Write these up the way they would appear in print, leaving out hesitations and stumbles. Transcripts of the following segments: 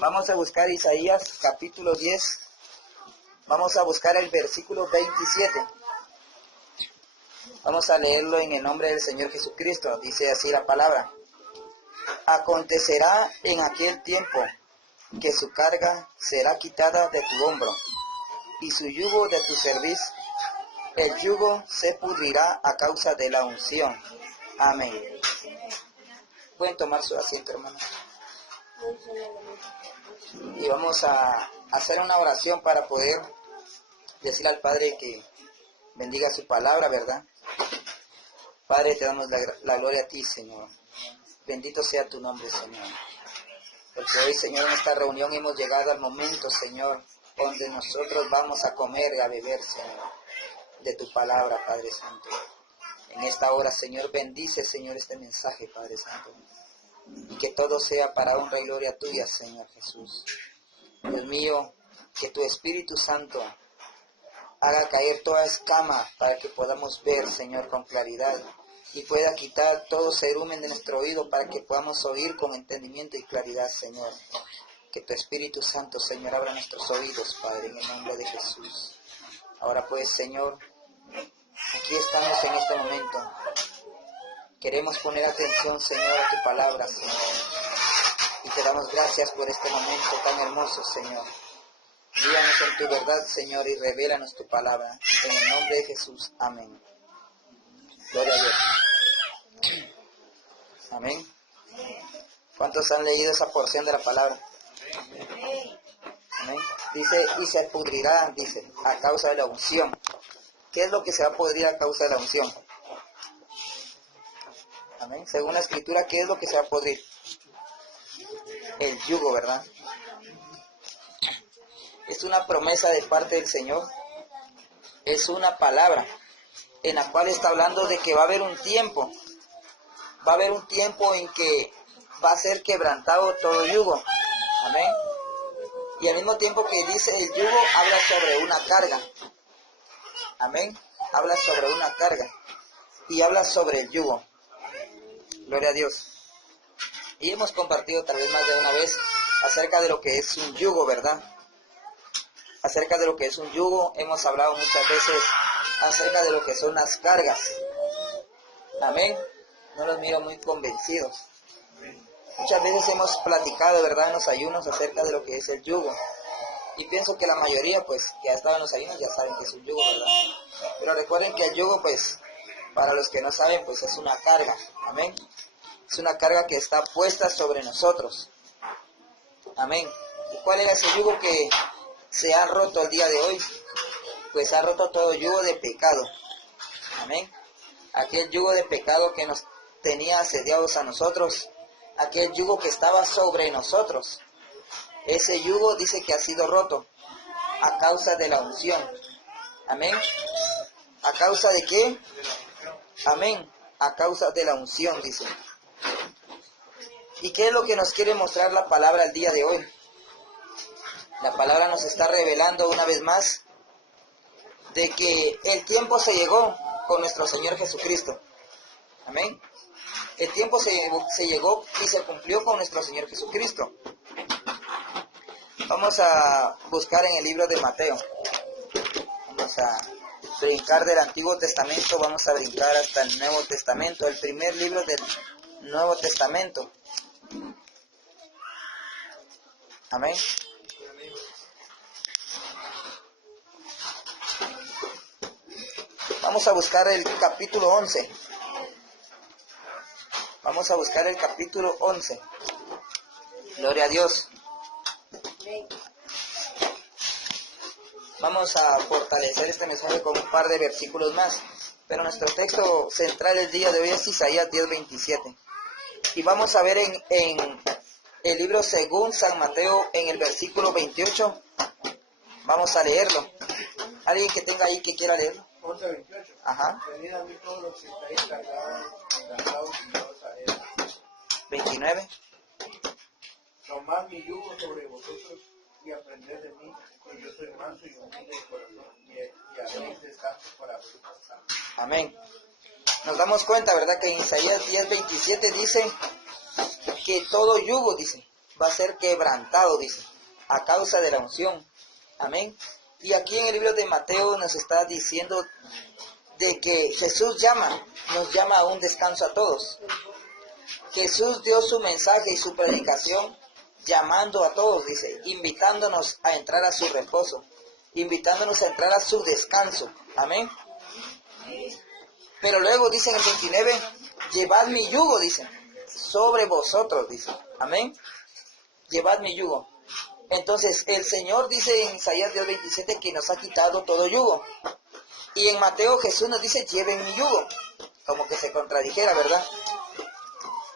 Vamos a buscar Isaías capítulo 10. Vamos a buscar el versículo 27. Vamos a leerlo en el nombre del Señor Jesucristo. Dice así la palabra. Acontecerá en aquel tiempo que su carga será quitada de tu hombro y su yugo de tu cerviz. El yugo se pudrirá a causa de la unción. Amén. Pueden tomar su asiento, hermanos. Y vamos a hacer una oración para poder decirle al Padre que bendiga su palabra, ¿verdad? Padre, te damos la gloria a ti, Señor. Bendito sea tu nombre, Señor. Porque hoy, Señor, en esta reunión hemos llegado al momento, Señor, donde nosotros vamos a comer y a beber, Señor, de tu palabra, Padre Santo. En esta hora, Señor, bendice, Señor, este mensaje, Padre Santo. Y que todo sea para honra y gloria tuya, Señor Jesús. Dios mío, que tu Espíritu Santo haga caer toda escama para que podamos ver, Señor, con claridad. Y pueda quitar todo cerumen de nuestro oído para que podamos oír con entendimiento y claridad, Señor. Que tu Espíritu Santo, Señor, abra nuestros oídos, Padre, en el nombre de Jesús. Ahora pues, Señor, aquí estamos en este momento. Queremos poner atención, Señor, a tu palabra, Señor. Y te damos gracias por este momento tan hermoso, Señor. Guíanos en tu verdad, Señor, y revélanos tu palabra. En el nombre de Jesús. Amén. Gloria a Dios. Amén. ¿Cuántos han leído esa porción de la palabra? Amén. Dice, y se pudrirá, dice, a causa de la unción. ¿Qué es lo que se va a pudrir a causa de la unción? Amén. Según la Escritura, ¿qué es lo que se va a pudrir? El yugo, ¿verdad? Es una promesa de parte del Señor. Es una palabra en la cual está hablando de que va a haber un tiempo. Va a haber un tiempo en que va a ser quebrantado todo yugo. Amén. Y al mismo tiempo que dice el yugo, habla sobre una carga. Amén. Habla sobre una carga. Y habla sobre el yugo. Gloria a Dios. Y hemos compartido tal vez más de una vez acerca de lo que es un yugo, ¿verdad? Acerca de lo que es un yugo, hemos hablado muchas veces acerca de lo que son las cargas. Amén. No los miro muy convencidos. Muchas veces hemos platicado, ¿verdad?, en los ayunos acerca de lo que es el yugo. Y pienso que la mayoría, pues, que ha estado en los ayunos ya saben que es un yugo, ¿verdad? Pero recuerden que el yugo, pues, para los que no saben, pues es una carga. Amén. Es una carga que está puesta sobre nosotros. Amén. ¿Y cuál era ese yugo que se ha roto el día de hoy? Pues ha roto todo yugo de pecado. Amén. Aquel yugo de pecado que nos tenía asediados a nosotros. Aquel yugo que estaba sobre nosotros. Ese yugo dice que ha sido roto a causa de la unción. Amén. ¿A causa de qué? Amén. A causa de la unción, dice. ¿Y qué es lo que nos quiere mostrar la palabra el día de hoy? La palabra nos está revelando una vez más de que el tiempo se llegó con nuestro Señor Jesucristo. Amén. El tiempo se llegó y se cumplió con nuestro Señor Jesucristo. Vamos a buscar en el libro de Mateo. Vamos a brincar del Antiguo Testamento, vamos a brincar hasta el Nuevo Testamento, el primer libro del Nuevo Testamento. Amén. Vamos a buscar el capítulo 11. Vamos a buscar el capítulo 11. Gloria a Dios. Vamos a fortalecer este mensaje con un par de versículos más. Pero nuestro texto central el día de hoy es Isaías 10:27. Y vamos a ver en el libro según San Mateo, en el versículo 28. Vamos a leerlo. ¿Alguien que tenga ahí que quiera leerlo? 11:28. Ajá. Venid a mí todos los que estáis cansados y yo os haré. 29. Tomad mi yugo sobre vosotros y aprended de mí, que yo soy manso y humilde de corazón, y haréis descanso para vuestras almas. Amén. Nos damos cuenta, ¿verdad?, que en Isaías 10:27 dice que todo yugo, dice, va a ser quebrantado, dice, a causa de la unción. Amén. Y aquí en el libro de Mateo nos está diciendo de que Jesús nos llama a un descanso a todos. Jesús dio su mensaje y su predicación llamando a todos, dice, invitándonos a entrar a su reposo, invitándonos a entrar a su descanso. Amén. Pero luego dice en el 29, llevad mi yugo, dice, sobre vosotros, dice. Amén. Llevad mi yugo. Entonces, el Señor dice en Isaías 10:27 que nos ha quitado todo yugo. Y en Mateo Jesús nos dice, lleven mi yugo. Como que se contradijera, ¿verdad?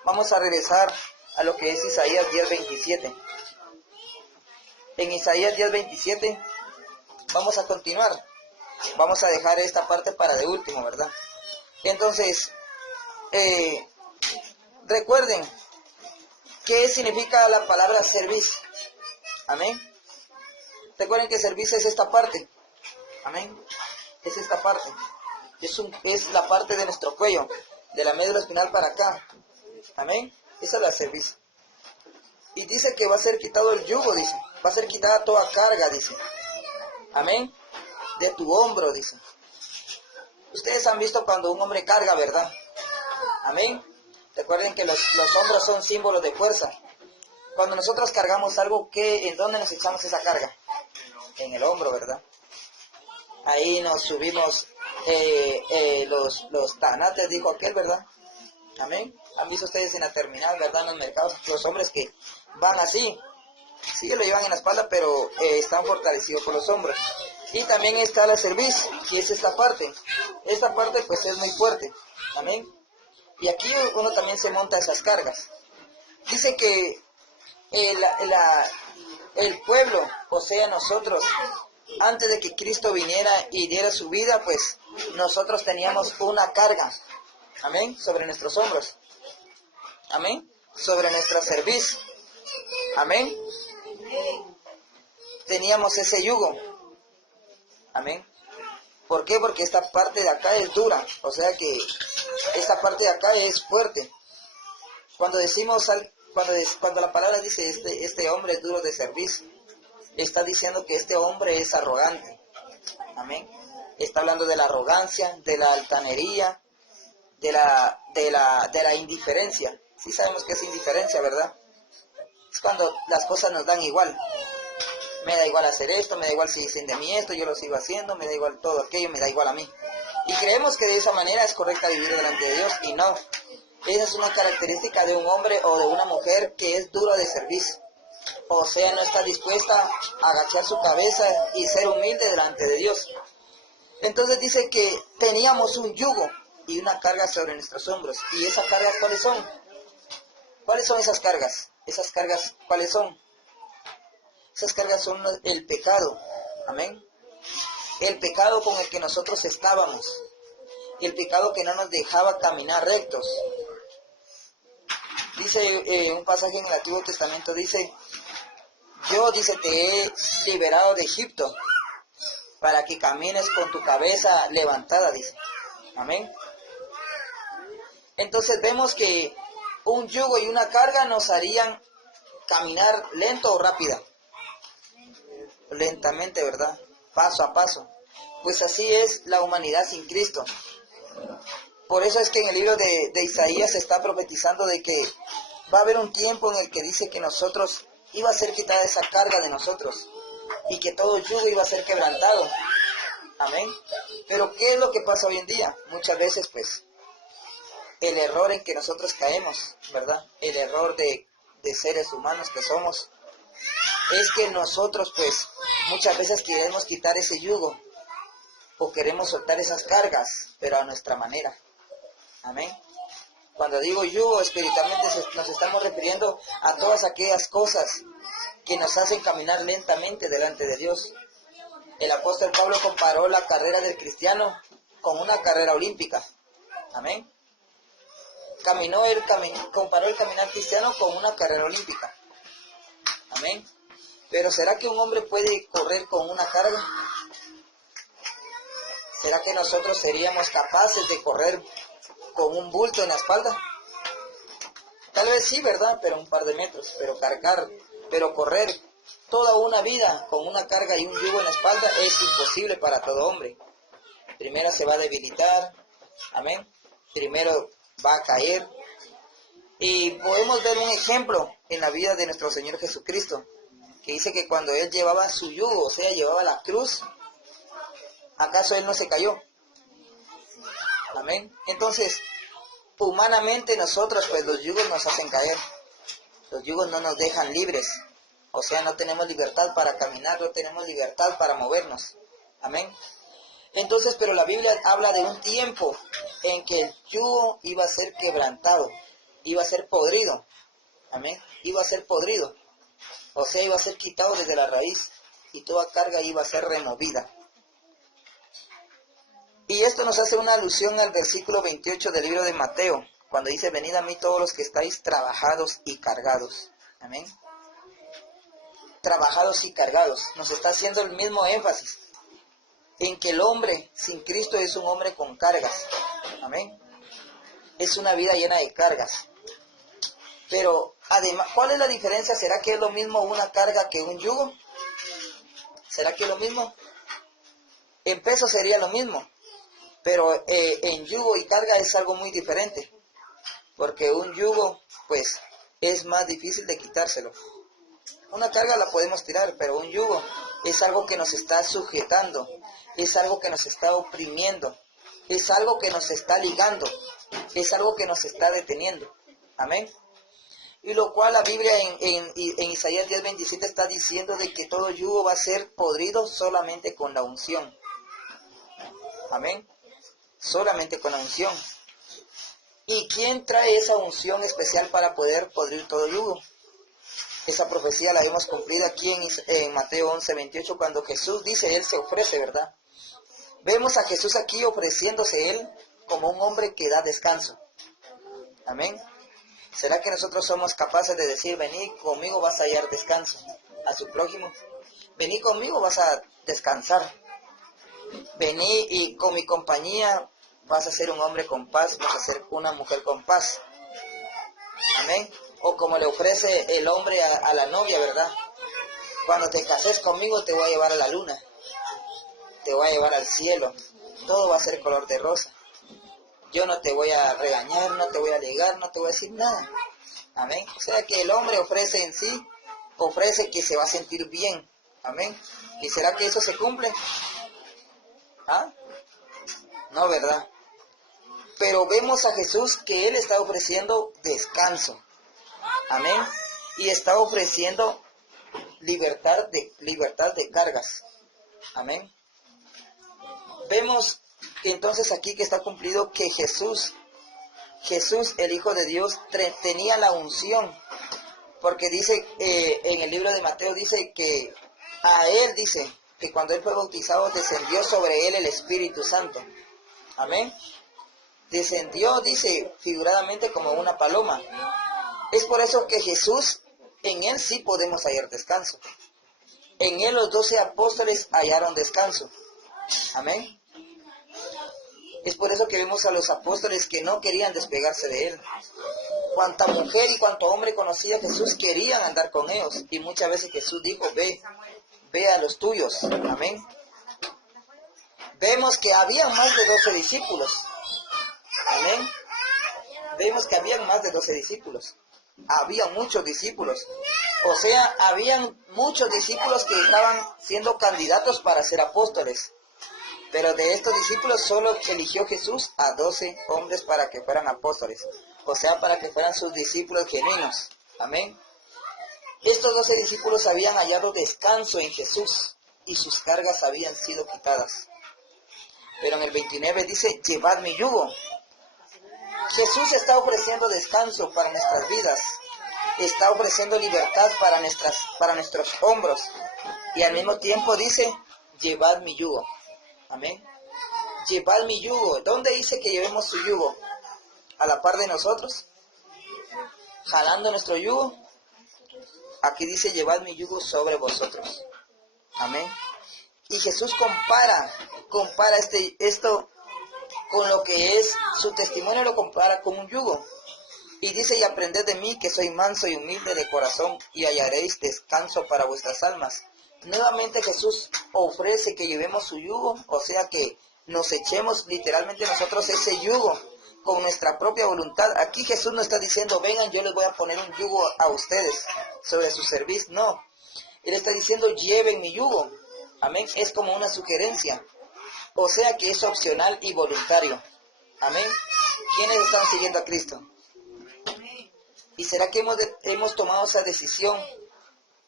Vamos a regresar a lo que es Isaías 10:27. En Isaías 10:27 vamos a continuar. Vamos a dejar esta parte para de último, ¿verdad? Entonces, recuerden, ¿qué significa la palabra servicio? Amén. Recuerden que servicio es esta parte. Amén. Es esta parte. Es la parte de nuestro cuello, de la médula espinal para acá. Amén. Esa es la servicio. Y dice que va a ser quitado el yugo, dice. Va a ser quitada toda carga, dice. Amén. De tu hombro, dice. Ustedes han visto cuando un hombre carga, ¿verdad? Amén. Recuerden que los hombros son símbolos de fuerza. Cuando nosotros cargamos algo, ¿en dónde nos echamos esa carga? En el hombro, ¿verdad? Ahí nos subimos los tanates, dijo aquel, ¿verdad? Amén. Han visto ustedes en la terminal, ¿verdad? En los mercados, los hombres que van así. Sí, lo llevan en la espalda, pero están fortalecidos por los hombros. Y también está la cerviz, que es esta parte. Esta parte pues es muy fuerte. Amén. Y aquí uno también se monta esas cargas. Dice que el pueblo, o sea nosotros, antes de que Cristo viniera y diera su vida, pues nosotros teníamos una carga. Amén. Sobre nuestros hombros. Amén. Sobre nuestra cerviz. Amén. Teníamos ese yugo. Amén. ¿Por qué? Porque esta parte de acá es dura. O sea que esta parte de acá es fuerte. Cuando decimos, cuando la palabra dice este hombre es duro de servicio, está diciendo que este hombre es arrogante. Amén. Está hablando de la arrogancia, de la altanería, de la indiferencia. Sí sabemos que es indiferencia, ¿verdad? Es cuando las cosas nos dan igual. Me da igual hacer esto, me da igual si dicen de mí esto, yo lo sigo haciendo, me da igual todo aquello, me da igual a mí. Y creemos que de esa manera es correcta vivir delante de Dios, y no. Esa es una característica de un hombre o de una mujer que es dura de servicio. O sea, no está dispuesta a agachar su cabeza y ser humilde delante de Dios. Entonces dice que teníamos un yugo y una carga sobre nuestros hombros. ¿Y esas cargas cuáles son? ¿Cuáles son esas cargas? Esas cargas, ¿cuáles son? Esas cargas son el pecado. Amén. El pecado con el que nosotros estábamos. El pecado que no nos dejaba caminar rectos. Dice un pasaje en el Antiguo Testamento, dice, yo, dice, te he liberado de Egipto para que camines con tu cabeza levantada, dice. Amén. Entonces vemos que un yugo y una carga nos harían caminar lento o rápida. Lentamente, ¿verdad? Paso a paso. Pues así es la humanidad sin Cristo. Por eso es que en el libro de Isaías se está profetizando de que va a haber un tiempo en el que dice que nosotros iba a ser quitada esa carga de nosotros y que todo yugo iba a ser quebrantado. Amén. Pero ¿qué es lo que pasa hoy en día? Muchas veces pues el error en que nosotros caemos, ¿verdad? El error de seres humanos que somos es que nosotros pues muchas veces queremos quitar ese yugo o queremos soltar esas cargas, pero a nuestra manera. Amén. Cuando digo yugo, espiritualmente nos estamos refiriendo a todas aquellas cosas que nos hacen caminar lentamente delante de Dios. El apóstol Pablo comparó la carrera del cristiano con una carrera olímpica. Amén. Comparó el caminar cristiano con una carrera olímpica. Amén. Pero ¿será que un hombre puede correr con una carga? ¿Será que nosotros seríamos capaces de correr con un bulto en la espalda? Tal vez sí, ¿verdad? Pero un par de metros. Pero cargar, pero correr toda una vida con una carga y un yugo en la espalda es imposible para todo hombre. Primero se va a debilitar, amén. Primero va a caer. Y podemos ver un ejemplo en la vida de nuestro Señor Jesucristo, que dice que cuando Él llevaba su yugo, o sea, llevaba la cruz, ¿acaso Él no se cayó? Amén. Entonces, humanamente nosotros, pues los yugos nos hacen caer. Los yugos no nos dejan libres. O sea, no tenemos libertad para caminar, no tenemos libertad para movernos. Amén. Entonces, pero la Biblia habla de un tiempo en que el yugo iba a ser quebrantado, iba a ser podrido. Amén. Iba a ser podrido. O sea, iba a ser quitado desde la raíz y toda carga iba a ser removida. Y esto nos hace una alusión al versículo 28 del libro de Mateo, cuando dice, venid a mí todos los que estáis trabajados y cargados. Amén. Trabajados y cargados. Nos está haciendo el mismo énfasis en que el hombre sin Cristo es un hombre con cargas. Amén. Es una vida llena de cargas. Pero además, ¿cuál es la diferencia? ¿Será que es lo mismo una carga que un yugo? ¿Será que es lo mismo? En peso sería lo mismo. Pero en yugo y carga es algo muy diferente. Porque un yugo, pues, es más difícil de quitárselo. Una carga la podemos tirar, pero un yugo es algo que nos está sujetando. Es algo que nos está oprimiendo. Es algo que nos está ligando. Es algo que nos está deteniendo. Amén. Y lo cual la Biblia en Isaías 10:27 está diciendo de que todo yugo va a ser podrido solamente con la unción. Amén. Solamente con la unción. ¿Y quién trae esa unción especial para poder podrir todo yugo? Esa profecía la hemos cumplido aquí en Mateo 11:28, cuando Jesús dice, Él se ofrece, ¿verdad? Vemos a Jesús aquí ofreciéndose Él como un hombre que da descanso. Amén. ¿Será que nosotros somos capaces de decir, vení conmigo vas a hallar descanso? A su prójimo, vení conmigo vas a descansar. Vení y con mi compañía vas a ser un hombre con paz, vas a ser una mujer con paz. Amén. O como le ofrece el hombre a la novia, ¿verdad? Cuando te cases conmigo te voy a llevar a la luna, te voy a llevar al cielo, todo va a ser color de rosa. Yo no te voy a regañar, no te voy a alegar, no te voy a decir nada. Amén. O sea que el hombre ofrece en sí, ofrece que se va a sentir bien. Amén. ¿Y será que eso se cumple? ¿Ah? No, ¿verdad? Pero vemos a Jesús que Él está ofreciendo descanso. Amén. Y está ofreciendo libertad de cargas. Amén. Vemos que entonces aquí que está cumplido que Jesús, el Hijo de Dios, tenía la unción. Porque dice, en el libro de Mateo dice que a Él dice que cuando Él fue bautizado descendió sobre Él el Espíritu Santo. Amén. Descendió, dice, figuradamente como una paloma. Es por eso que Jesús, en Él sí podemos hallar descanso. En Él los 12 apóstoles hallaron descanso. Amén. Es por eso que vemos a los apóstoles que no querían despegarse de Él. Cuanta mujer y cuanto hombre conocía a Jesús querían andar con ellos. Y muchas veces Jesús dijo, ve a los tuyos. Amén. Vemos que habían más de 12 discípulos. Amén. Vemos que habían más de 12 discípulos. Había muchos discípulos. O sea, habían muchos discípulos que estaban siendo candidatos para ser apóstoles. Pero de estos discípulos solo eligió Jesús a 12 hombres para que fueran apóstoles. O sea, para que fueran sus discípulos genuinos. Amén. Estos 12 discípulos habían hallado descanso en Jesús y sus cargas habían sido quitadas. Pero en el 29 dice, llevad mi yugo. Jesús está ofreciendo descanso para nuestras vidas. Está ofreciendo libertad para nuestros hombros. Y al mismo tiempo dice, llevad mi yugo. Amén. Llevad mi yugo. ¿Dónde dice que llevemos su yugo? ¿A la par de nosotros? ¿Jalando nuestro yugo? Aquí dice, llevad mi yugo sobre vosotros. Amén. Y Jesús compara esto con lo que es su testimonio, lo compara con un yugo. Y dice, y aprended de mí, que soy manso y humilde de corazón, y hallaréis descanso para vuestras almas. Nuevamente Jesús ofrece que llevemos su yugo, o sea que nos echemos literalmente nosotros ese yugo con nuestra propia voluntad. Aquí Jesús no está diciendo, vengan, yo les voy a poner un yugo a ustedes sobre su cerviz. No, Él está diciendo, lleven mi yugo. Amén, es como una sugerencia. O sea que es opcional y voluntario. Amén. ¿Quiénes están siguiendo a Cristo? ¿Y será que hemos tomado esa decisión?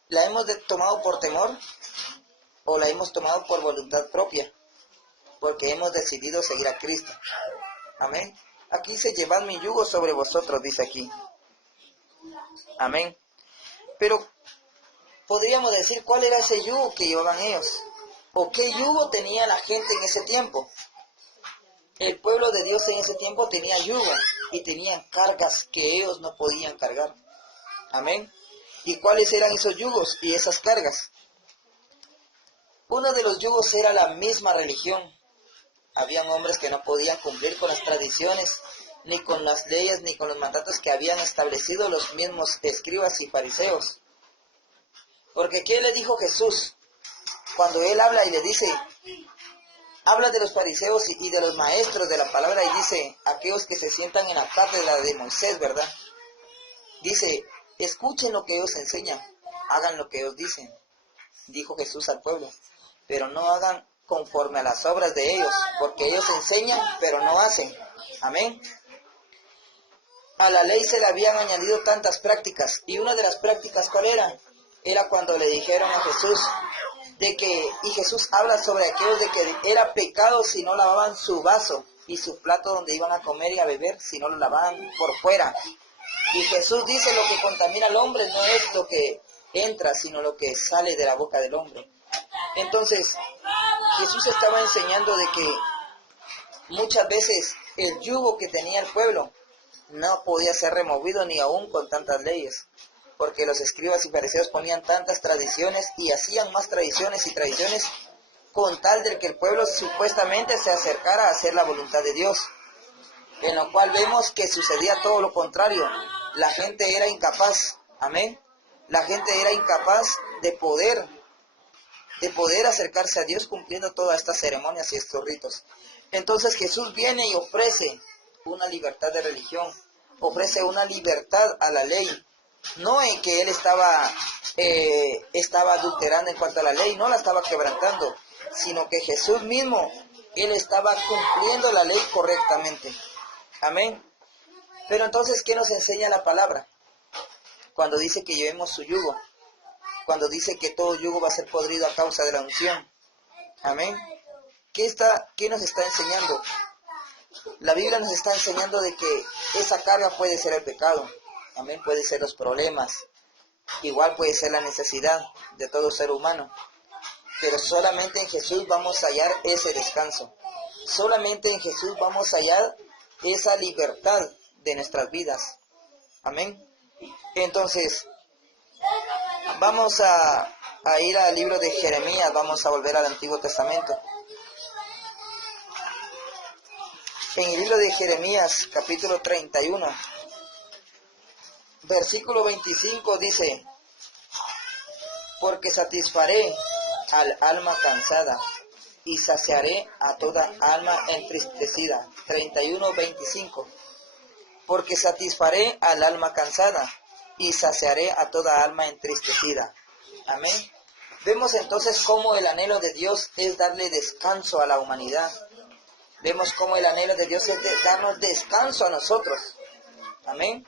¿La hemos tomado por temor? ¿O la hemos tomado por voluntad propia? Porque hemos decidido seguir a Cristo. Amén. Aquí dice, llevad mi yugo sobre vosotros, dice aquí. Amén. Pero podríamos decir, ¿cuál era ese yugo que llevaban ellos? ¿O qué yugo tenía la gente en ese tiempo? El pueblo de Dios en ese tiempo tenía yugo y tenían cargas que ellos no podían cargar. Amén. ¿Y cuáles eran esos yugos y esas cargas? Uno de los yugos era la misma religión. Habían hombres que no podían cumplir con las tradiciones, ni con las leyes, ni con los mandatos que habían establecido los mismos escribas y fariseos. Porque ¿qué le dijo Jesús? Cuando Él habla y le dice, habla de los fariseos y de los maestros de la palabra, y dice, aquellos que se sientan en la cátedra de Moisés, ¿verdad? Dice, escuchen lo que ellos enseñan, hagan lo que ellos dicen, dijo Jesús al pueblo, pero no hagan conforme a las obras de ellos, porque ellos enseñan, pero no hacen. Amén. A la ley se le habían añadido tantas prácticas, y una de las prácticas, ¿cuál era? Era cuando le dijeron a Jesús, y Jesús habla sobre aquellos de que era pecado si no lavaban su vaso y su plato donde iban a comer y a beber, si no lo lavaban por fuera. Y Jesús dice, lo que contamina al hombre no es lo que entra, sino lo que sale de la boca del hombre. Entonces, Jesús estaba enseñando de que muchas veces el yugo que tenía el pueblo no podía ser removido ni aún con tantas leyes, porque los escribas y fariseos ponían tantas tradiciones y hacían más tradiciones y tradiciones con tal de que el pueblo supuestamente se acercara a hacer la voluntad de Dios, en lo cual vemos que sucedía todo lo contrario. La gente era incapaz, amén, la gente era incapaz de poder acercarse a Dios cumpliendo todas estas ceremonias y estos ritos. Entonces Jesús viene y ofrece una libertad de religión, ofrece una libertad a la ley, no en que Él estaba adulterando en cuanto a la ley, no la estaba quebrantando, sino que Jesús mismo, Él estaba cumpliendo la ley correctamente. Amén. Pero entonces, ¿qué nos enseña la palabra? Cuando dice que llevemos su yugo, cuando dice que todo yugo va a ser podrido a causa de la unción. Amén. ¿Qué nos está enseñando? La Biblia nos está enseñando de que esa carga puede ser el pecado. Amén. Puede ser los problemas. Igual puede ser la necesidad de todo ser humano. Pero solamente en Jesús vamos a hallar ese descanso. Solamente en Jesús vamos a hallar esa libertad de nuestras vidas. Amén. Entonces, vamos a ir al libro de Jeremías, vamos a volver al Antiguo Testamento. En el libro de Jeremías, capítulo 31, versículo 25 dice, porque satisfaré al alma cansada y saciaré a toda alma entristecida. 31:25. Porque satisfaré al alma cansada y saciaré a toda alma entristecida. Amén. Vemos entonces cómo el anhelo de Dios es darle descanso a la humanidad. Vemos cómo el anhelo de Dios es darnos descanso a nosotros. Amén.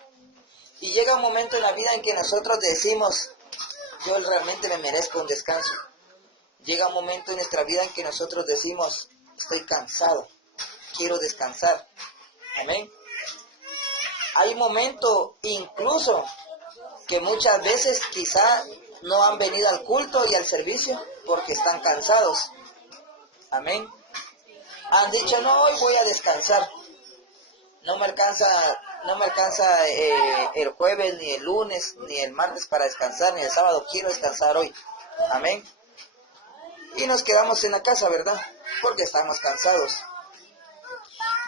Y llega un momento en la vida en que nosotros decimos, yo realmente me merezco un descanso. Llega un momento en nuestra vida en que nosotros decimos, estoy cansado, quiero descansar. Amén. Hay momentos incluso que muchas veces quizá no han venido al culto y al servicio porque están cansados. Amén. Han dicho, no, hoy voy a descansar. No me alcanza el jueves, ni el lunes, ni el martes para descansar, ni el sábado. Quiero descansar hoy. Amén. Y nos quedamos en la casa, ¿verdad? Porque estamos cansados.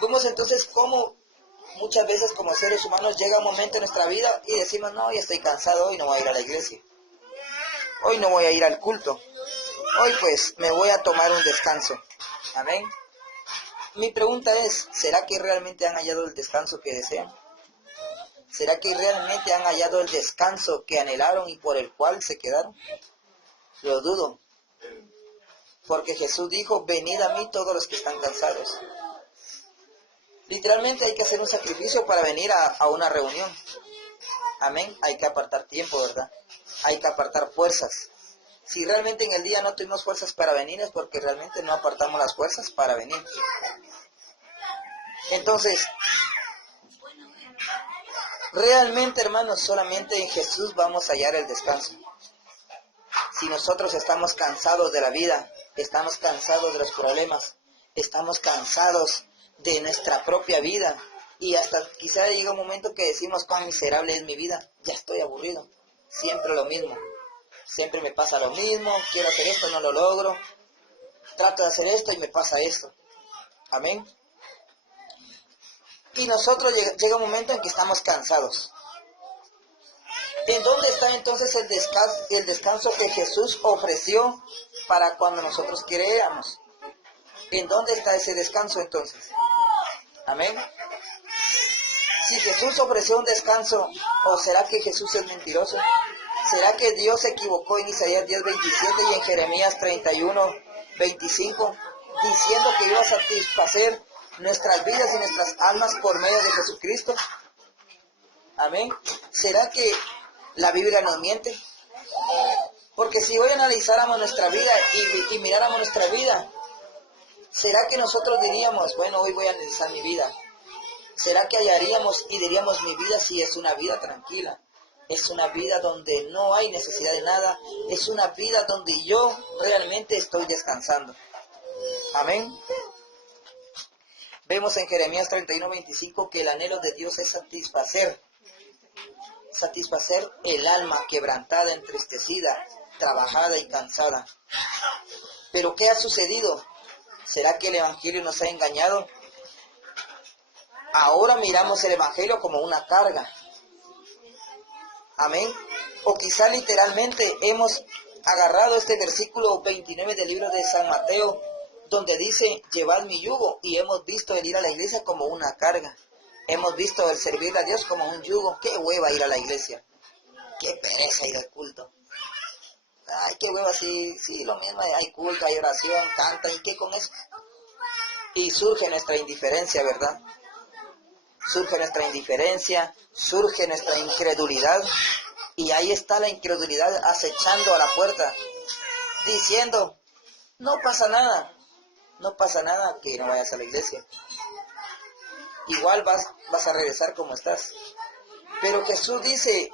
Vemos entonces cómo muchas veces como seres humanos llega un momento en nuestra vida y decimos, no, ya estoy cansado, hoy no voy a ir a la iglesia. Hoy no voy a ir al culto. Hoy pues me voy a tomar un descanso. Amén. Mi pregunta es, ¿será que realmente han hallado el descanso que desean? ¿Será que realmente han hallado el descanso que anhelaron y por el cual se quedaron? Lo dudo. Porque Jesús dijo, venid a mí todos los que están cansados. Literalmente hay que hacer un sacrificio para venir a una reunión. Amén. Hay que apartar tiempo, ¿verdad? Hay que apartar fuerzas. Si realmente en el día no tuvimos fuerzas para venir, es porque realmente no apartamos las fuerzas para venir. Entonces, realmente, hermanos, solamente en Jesús vamos a hallar el descanso. Si nosotros estamos cansados de la vida, estamos cansados de los problemas, estamos cansados de nuestra propia vida, y hasta quizá llega un momento que decimos, cuán miserable es mi vida, ya estoy aburrido, siempre lo mismo, siempre me pasa lo mismo, quiero hacer esto, no lo logro, trato de hacer esto y me pasa esto. Amén. Y nosotros llega un momento en que estamos cansados. ¿En dónde está entonces el descanso que Jesús ofreció para cuando nosotros queríamos? ¿En dónde está ese descanso entonces? Amén. Si Jesús ofreció un descanso, ¿o será que Jesús es mentiroso? ¿Será que Dios se equivocó en Isaías 10:27 y en Jeremías 31:25, diciendo que iba a satisfacer nuestras vidas y nuestras almas por medio de Jesucristo? Amén. ¿Será que la Biblia nos miente? Porque si hoy analizáramos nuestra vida y miráramos nuestra vida, ¿será que nosotros diríamos, bueno, hoy voy a analizar mi vida? ¿Será que hallaríamos y diríamos, mi vida sí es una vida tranquila? Es una vida donde no hay necesidad de nada. Es una vida donde yo realmente estoy descansando. Amén. Vemos en Jeremías 31:25 que el anhelo de Dios es satisfacer el alma quebrantada, entristecida, trabajada y cansada. ¿Pero qué ha sucedido? ¿Será que el Evangelio nos ha engañado? Ahora miramos el Evangelio como una carga. Amén. O quizá literalmente hemos agarrado este versículo 29 del libro de San Mateo, donde dice, llevad mi yugo, y hemos visto el ir a la iglesia como una carga. Hemos visto el servir a Dios como un yugo. Qué hueva ir a la iglesia. Qué pereza ir al culto. Ay, qué hueva, sí, lo mismo, hay culto, hay oración, cantan, ¿y qué con eso? Y surge nuestra indiferencia, ¿verdad? Surge nuestra indiferencia, surge nuestra incredulidad, y ahí está la incredulidad acechando a la puerta, diciendo, no pasa nada que no vayas a la iglesia. Igual vas a regresar como estás. Pero Jesús dice,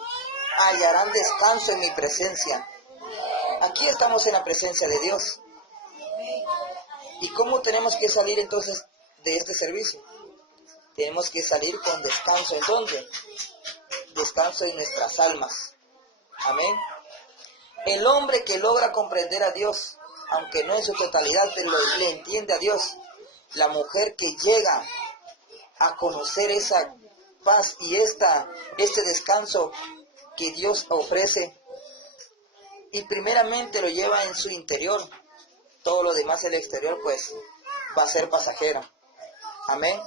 hallarán descanso en mi presencia. Aquí estamos en la presencia de Dios. ¿Y cómo tenemos que salir entonces de este servicio? Tenemos que salir con descanso. ¿En dónde? Descanso en nuestras almas. Amén. El hombre que logra comprender a Dios, aunque no en su totalidad, pero le entiende a Dios. La mujer que llega a conocer esa paz y este descanso que Dios ofrece, y primeramente lo lleva en su interior. Todo lo demás, el exterior, pues va a ser pasajero. Amén.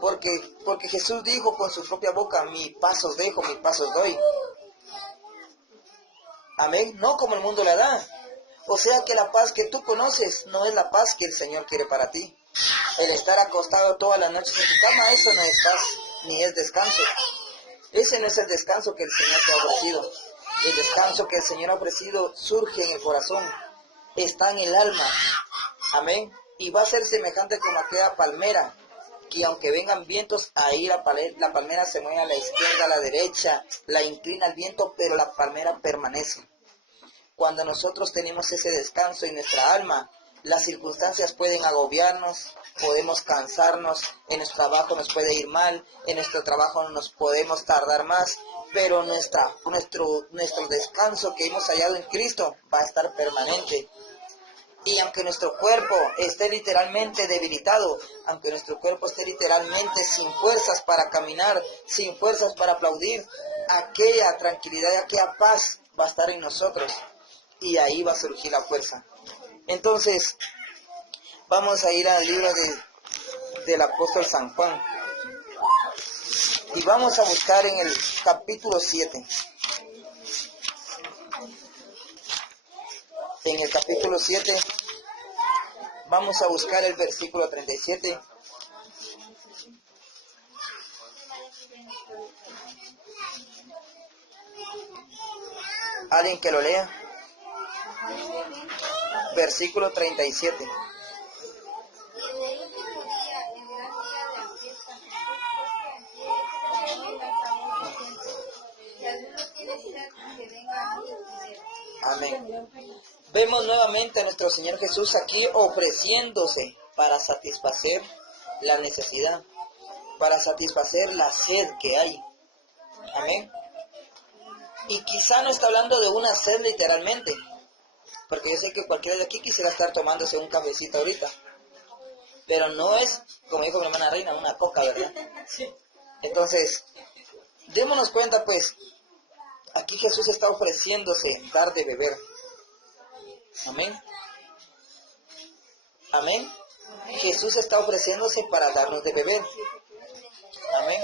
Porque Jesús dijo con su propia boca, mi paz os dejo, mi paz os doy. Amén. No como el mundo la da. O sea que la paz que tú conoces no es la paz que el Señor quiere para ti. El estar acostado todas las noches en tu cama, eso no es paz, ni es descanso. Ese no es el descanso que el Señor te ha ofrecido. El descanso que el Señor ha ofrecido surge en el corazón, está en el alma. Amén. Y va a ser semejante como aquella palmera, que aunque vengan vientos, ahí la palmera se mueve a la izquierda, a la derecha, la inclina el viento, pero la palmera permanece. Cuando nosotros tenemos ese descanso en nuestra alma, las circunstancias pueden agobiarnos, podemos cansarnos, en nuestro trabajo nos puede ir mal, en nuestro trabajo nos podemos tardar más, pero nuestro descanso que hemos hallado en Cristo va a estar permanente. Y aunque nuestro cuerpo esté literalmente debilitado, aunque nuestro cuerpo esté literalmente sin fuerzas para caminar, sin fuerzas para aplaudir, aquella tranquilidad y aquella paz va a estar en nosotros. Y ahí va a surgir la fuerza. Entonces, vamos a ir al libro del apóstol San Juan. Y vamos a buscar en el capítulo 7. En el capítulo 7 vamos a buscar el versículo 37. ¿Alguien que lo lea? Versículo 37. Amén. Vemos nuevamente a nuestro Señor Jesús aquí ofreciéndose para satisfacer la necesidad, para satisfacer la sed que hay. Amén. Y quizá no está hablando de una sed literalmente, porque yo sé que cualquiera de aquí quisiera estar tomándose un cafecito ahorita, pero no es, como dijo mi hermana Reina, una coca, ¿verdad? Entonces, démonos cuenta pues, aquí Jesús está ofreciéndose dar de beber. Amén. Amén. Jesús está ofreciéndose para darnos de beber. Amén.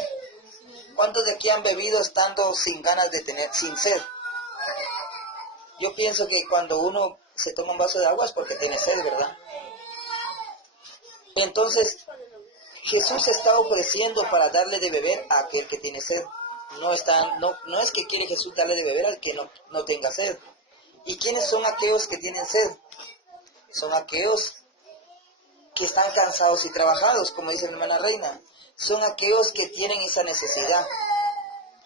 ¿Cuántos de aquí han bebido estando sin ganas de tener, sin sed? Yo pienso que cuando uno se toma un vaso de agua es porque tiene sed, ¿verdad? Entonces, Jesús está ofreciendo para darle de beber a aquel que tiene sed. No es que quiere Jesús darle de beber al que no tenga sed. ¿Y quiénes son aquellos que tienen sed? Son aquellos que están cansados y trabajados, como dice mi hermana Reina. Son aquellos que tienen esa necesidad.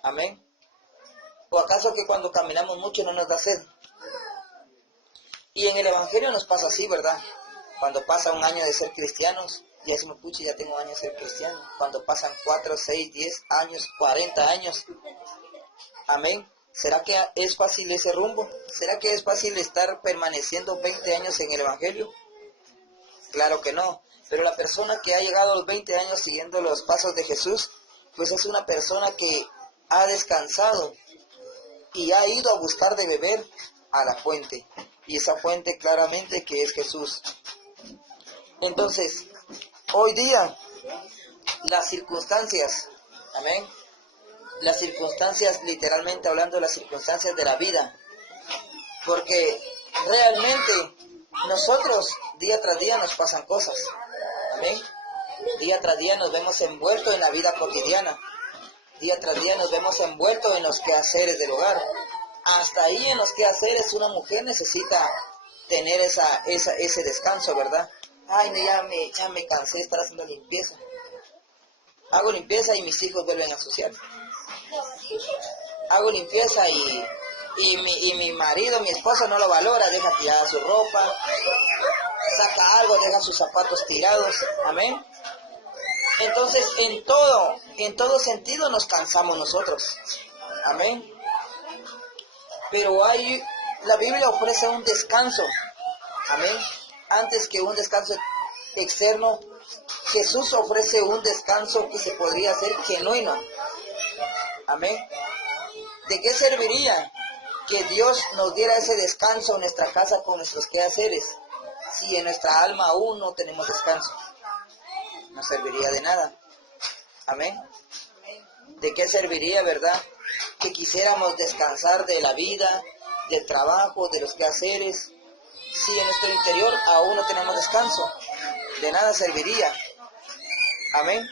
Amén. ¿O acaso que cuando caminamos mucho no nos da sed? Y en el Evangelio nos pasa así, ¿verdad? Cuando pasa un año de ser cristianos, ya decimos, pucha, ya tengo años de ser cristiano. Cuando pasan 4, 6, 10 años, 40 años. Amén. ¿Será que es fácil ese rumbo? ¿Será que es fácil estar permaneciendo 20 años en el Evangelio? Claro que no. Pero la persona que ha llegado a los 20 años siguiendo los pasos de Jesús, pues es una persona que ha descansado y ha ido a buscar de beber a la fuente. Y esa fuente claramente que es Jesús. Entonces, hoy día, las circunstancias, amén, las circunstancias, literalmente hablando, las circunstancias de la vida, porque realmente nosotros día tras día nos pasan cosas, amén, día tras día nos vemos envueltos en la vida cotidiana, día tras día nos vemos envueltos en los quehaceres del hogar. Hasta ahí en los quehaceres una mujer necesita tener ese descanso, ¿verdad? Ay, no, ya me cansé de estar haciendo limpieza. Hago limpieza y mis hijos vuelven a ensuciar. Hago limpieza y mi marido, mi esposo no lo valora, deja tirada su ropa, saca algo, deja sus zapatos tirados. Amén. Entonces, en todo sentido nos cansamos nosotros. Amén. Pero la Biblia ofrece un descanso. Amén. Antes que un descanso externo, Jesús ofrece un descanso que se podría hacer genuino. Amén. ¿De qué serviría que Dios nos diera ese descanso en nuestra casa con nuestros quehaceres si en nuestra alma aún no tenemos descanso? No serviría de nada. Amén. ¿De qué serviría, verdad, que quisiéramos descansar de la vida, del trabajo, de los quehaceres, si en nuestro interior aún no tenemos descanso? De nada serviría. Amén.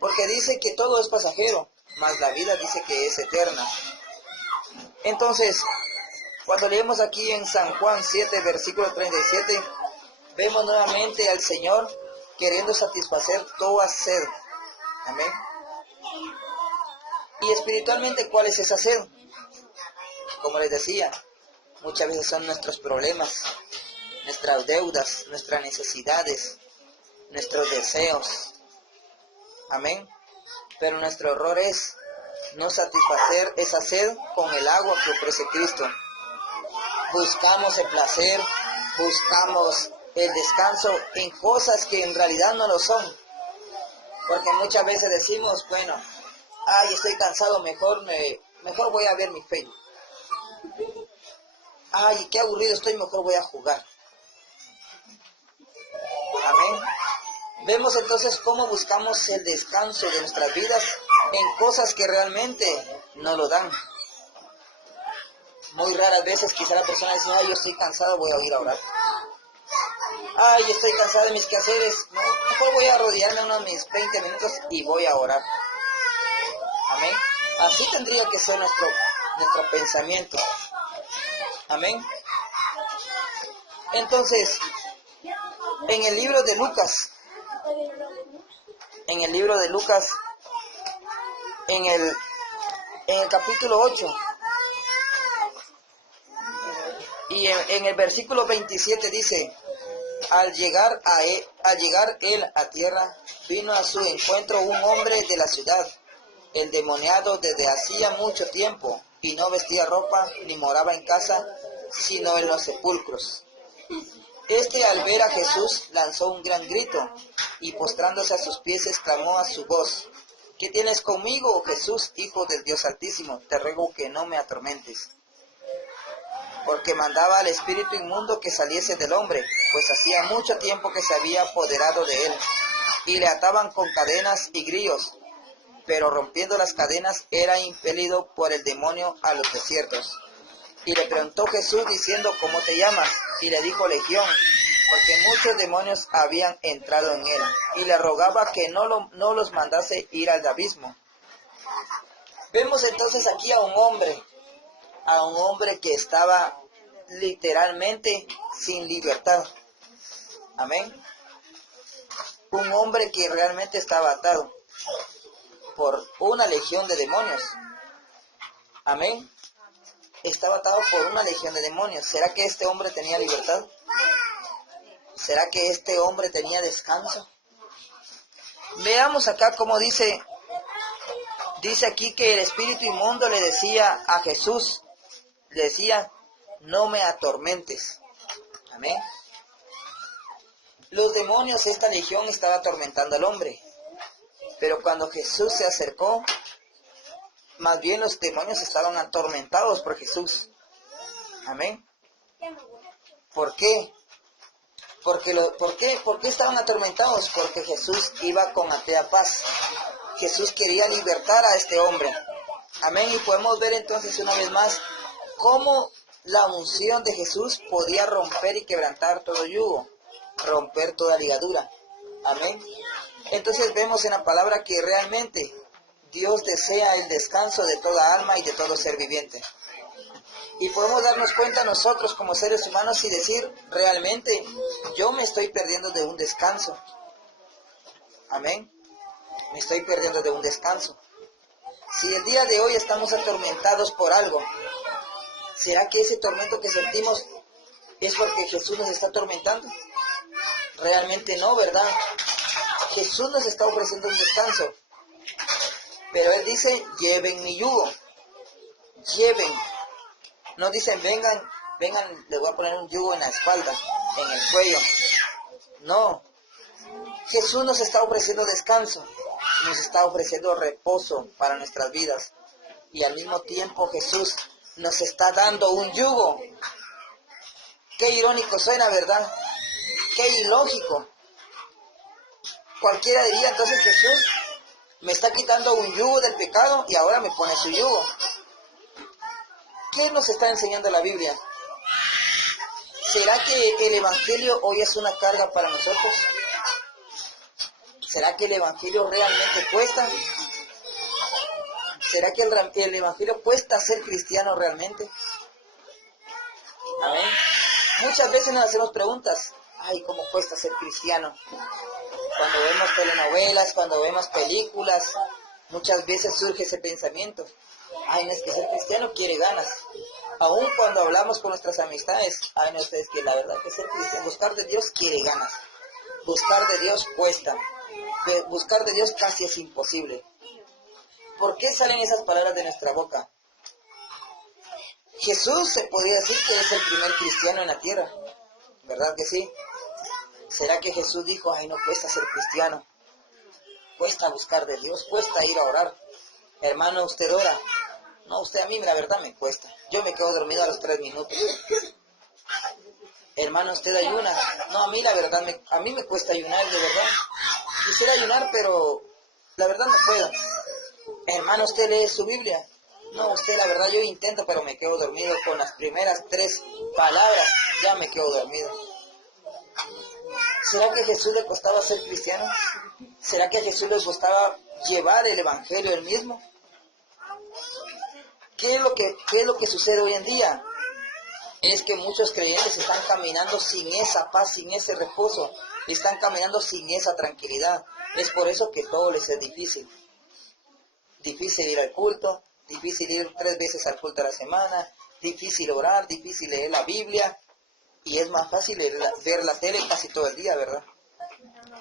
Porque dice que todo es pasajero, mas la vida dice que es eterna. Entonces, cuando leemos aquí en San Juan 7, versículo 37, vemos nuevamente al Señor queriendo satisfacer toda sed. Amén. Y espiritualmente, ¿cuál es esa sed? Como les decía, muchas veces son nuestros problemas, nuestras deudas, nuestras necesidades, nuestros deseos. Amén. Pero nuestro error es no satisfacer esa sed con el agua que ofrece Cristo. Buscamos el placer, buscamos el descanso en cosas que en realidad no lo son. Porque muchas veces decimos, bueno, ay, estoy cansado, mejor voy a ver mi Facebook. Ay, qué aburrido estoy, mejor voy a jugar. Amén. Vemos entonces cómo buscamos el descanso de nuestras vidas en cosas que realmente no lo dan. Muy raras veces quizá la persona dice, ay, yo estoy cansado, voy a ir a orar. Ay, estoy cansado de mis quehaceres, no, mejor voy a rodearme unos mis 20 minutos y voy a orar. Amén. Así tendría que ser nuestro pensamiento. Amén. Entonces, en el libro de Lucas, en el capítulo 8, y en el versículo 27 dice, al llegar él a tierra, vino a su encuentro un hombre de la ciudad, endemoniado desde hacía mucho tiempo, y no vestía ropa, ni moraba en casa, sino en los sepulcros. Este, al ver a Jesús, lanzó un gran grito, y postrándose a sus pies, exclamó a su voz, ¿qué tienes conmigo, oh Jesús, Hijo del Dios Altísimo? Te ruego que no me atormentes. Porque mandaba al espíritu inmundo que saliese del hombre, pues hacía mucho tiempo que se había apoderado de él, y le ataban con cadenas y grillos, pero rompiendo las cadenas era impelido por el demonio a los desiertos. Y le preguntó Jesús diciendo, ¿cómo te llamas? Y le dijo Legión, porque muchos demonios habían entrado en él, y le rogaba que no los mandase ir al abismo. Vemos entonces aquí a un hombre que estaba literalmente sin libertad. Amén. Un hombre que realmente estaba atado por una legión de demonios. Amén. Estaba atado por una legión de demonios. ¿Será que este hombre tenía libertad? ¿Será que este hombre tenía descanso? Veamos acá cómo dice aquí que el espíritu inmundo le decía a Jesús, le decía, no me atormentes. Amén. Los demonios, esta legión estaba atormentando al hombre. Pero cuando Jesús se acercó, más bien los demonios estaban atormentados por Jesús. Amén. ¿Por qué? ¿Por qué estaban atormentados? Porque Jesús iba con aquella paz. Jesús quería libertar a este hombre. Amén. Y podemos ver entonces una vez más cómo la unción de Jesús podía romper y quebrantar todo yugo, romper toda ligadura. Amén. Entonces vemos en la palabra que realmente Dios desea el descanso de toda alma y de todo ser viviente. Y podemos darnos cuenta nosotros como seres humanos y decir, realmente yo me estoy perdiendo de un descanso. Amén. Me estoy perdiendo de un descanso. Si el día de hoy estamos atormentados por algo, ¿será que ese tormento que sentimos es porque Jesús nos está atormentando? Realmente no, ¿verdad? Jesús nos está ofreciendo un descanso. Pero Él dice, lleven mi yugo. Lleven. No dicen, vengan, les voy a poner un yugo en la espalda, en el cuello. No. Jesús nos está ofreciendo descanso. Nos está ofreciendo reposo para nuestras vidas. Y al mismo tiempo Jesús nos está dando un yugo. Qué irónico suena, ¿verdad? Qué ilógico. Cualquiera diría, entonces Jesús me está quitando un yugo del pecado y ahora me pone su yugo. ¿Qué nos está enseñando la Biblia? ¿Será que el Evangelio hoy es una carga para nosotros? ¿Será que el Evangelio realmente cuesta? ¿Será que el Evangelio cuesta ser cristiano realmente? Amén. Muchas veces nos hacemos preguntas. Ay, ¿cómo cuesta ser cristiano? Cuando vemos telenovelas, cuando vemos películas, muchas veces surge ese pensamiento. Ay, no, es que ser cristiano quiere ganas. Aún cuando hablamos con nuestras amistades, ay, no, es que la verdad que ser cristiano, buscar de Dios quiere ganas. Buscar de Dios cuesta. Buscar de Dios casi es imposible. ¿Por qué salen esas palabras de nuestra boca? Jesús se podría decir que es el primer cristiano en la tierra. ¿Verdad que sí? ¿Será que Jesús dijo, ay, no cuesta ser cristiano? Cuesta buscar de Dios, cuesta ir a orar. Hermano, ¿usted ora? No, usted a mí la verdad me cuesta. Yo me quedo dormido a los 3 minutos. Hermano, ¿usted ayuna? No, a mí la verdad, a mí me cuesta ayunar, de verdad. Quisiera ayunar, pero la verdad no puedo. Hermano, ¿usted lee su Biblia? No, usted la verdad yo intento, pero me quedo dormido. Con las primeras 3 palabras ya me quedo dormido. ¿Será que a Jesús le costaba ser cristiano? ¿Será que a Jesús le costaba llevar el evangelio él mismo? ¿Qué es lo que sucede hoy en día? Es que muchos creyentes están caminando sin esa paz, sin ese reposo, están caminando sin esa tranquilidad. Es por eso que todo les es difícil. Difícil ir al culto, difícil ir 3 veces al culto a la semana, difícil orar, difícil leer la Biblia, y es más fácil ver la tele casi todo el día, ¿verdad?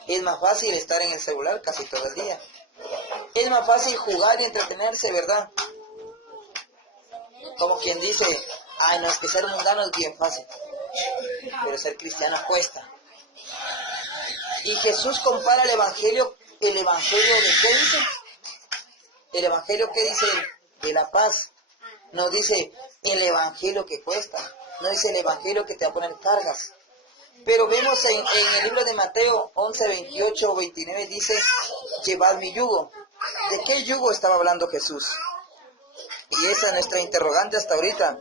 Es más fácil estar en el celular casi todo el día. Es más fácil jugar y entretenerse, ¿verdad? Como quien dice, ay, no, es que ser mundano es bien fácil, pero ser cristiano cuesta. Y Jesús compara el Evangelio ¿de qué dice? El Evangelio, ¿qué dice? De la paz. No dice el Evangelio que cuesta, no dice el Evangelio que te va a poner cargas. Pero vemos en el libro de Mateo 11, 28, 29, dice, llevad mi yugo. ¿De qué yugo estaba hablando Jesús? Y esa es nuestra interrogante hasta ahorita.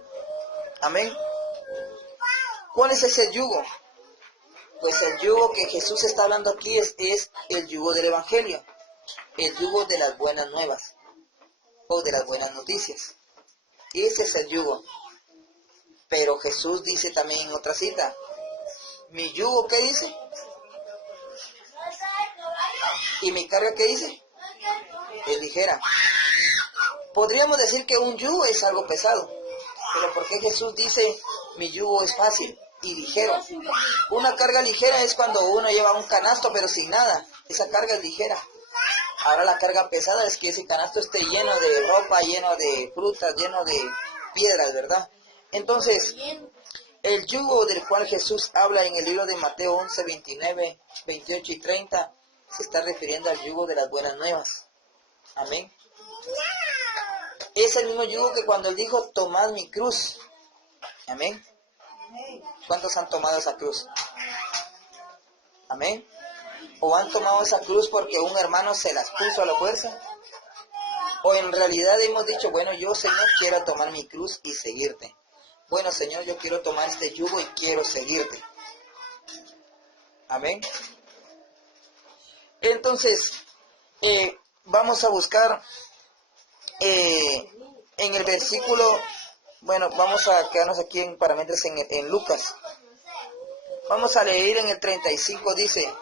Amén. ¿Cuál es ese yugo? Pues el yugo que Jesús está hablando aquí es el yugo del Evangelio, el yugo de las buenas nuevas o de las buenas noticias. Ese es el yugo. Pero Jesús dice también en otra cita, mi yugo, ¿qué dice? ¿Y mi carga qué dice? Es ligera. Podríamos decir que un yugo es algo pesado, pero ¿por qué Jesús dice mi yugo es fácil y ligero? Una carga ligera es cuando uno lleva un canasto pero sin nada, esa carga es ligera. Ahora la carga pesada es que ese canasto esté lleno de ropa, lleno de frutas, lleno de piedras, ¿verdad? Entonces, el yugo del cual Jesús habla en el libro de Mateo 11, 29, 28 y 30 se está refiriendo al yugo de las buenas nuevas. Amén. Es el mismo yugo que cuando él dijo, tomad mi cruz. Amén. ¿Cuántos han tomado esa cruz? Amén. ¿O han tomado esa cruz porque un hermano se las puso a la fuerza? ¿O en realidad hemos dicho, bueno, yo, Señor, quiero tomar mi cruz y seguirte? Bueno, Señor, yo quiero tomar este yugo y quiero seguirte. Amén. Entonces, vamos a buscar en el versículo, bueno, vamos a quedarnos aquí en parámetros en Lucas. Vamos a leer en el 35, dice,